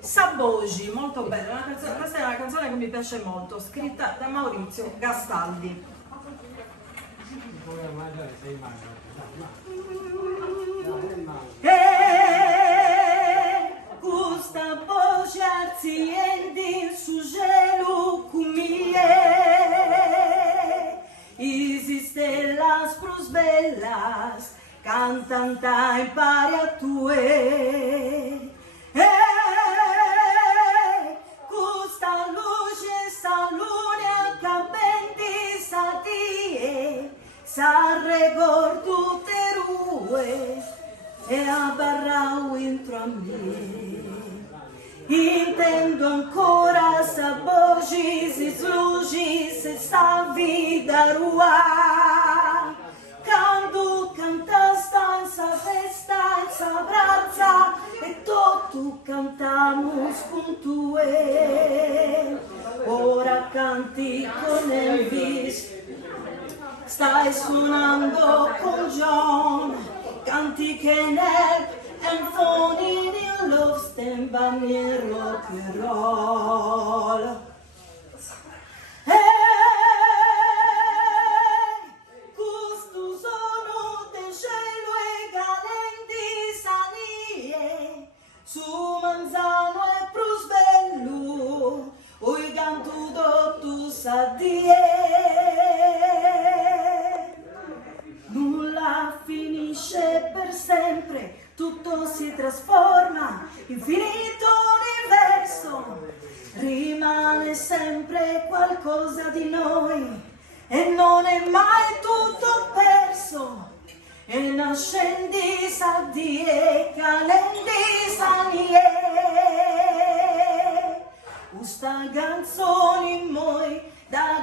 Sabogi, molto bella, questa è una canzone che mi piace molto, scritta da Maurizio Gastaldi. Questa voce arziende su gelo cumie esiste las pros bellas cantanta impari a tue questa luce salune campendi sadie s'arregor tutte rue e abbarrau intro a me intendo ancora sa voci si slugi se sta vida rua quando canta stanza festa sa brazza e tutto cantamos con tue ora canti con Elvis stai suonando con John canti che nel Anthony in love stemba mi rock and roll questo sono del cielo e galenti sanie su manzano e prosbello oi canto tu sadie nulla finisce per sempre tutto si trasforma, infinito universo, rimane sempre qualcosa di noi e non è mai tutto perso. E nascendi sadie, calendi sanie, questa canzone moi da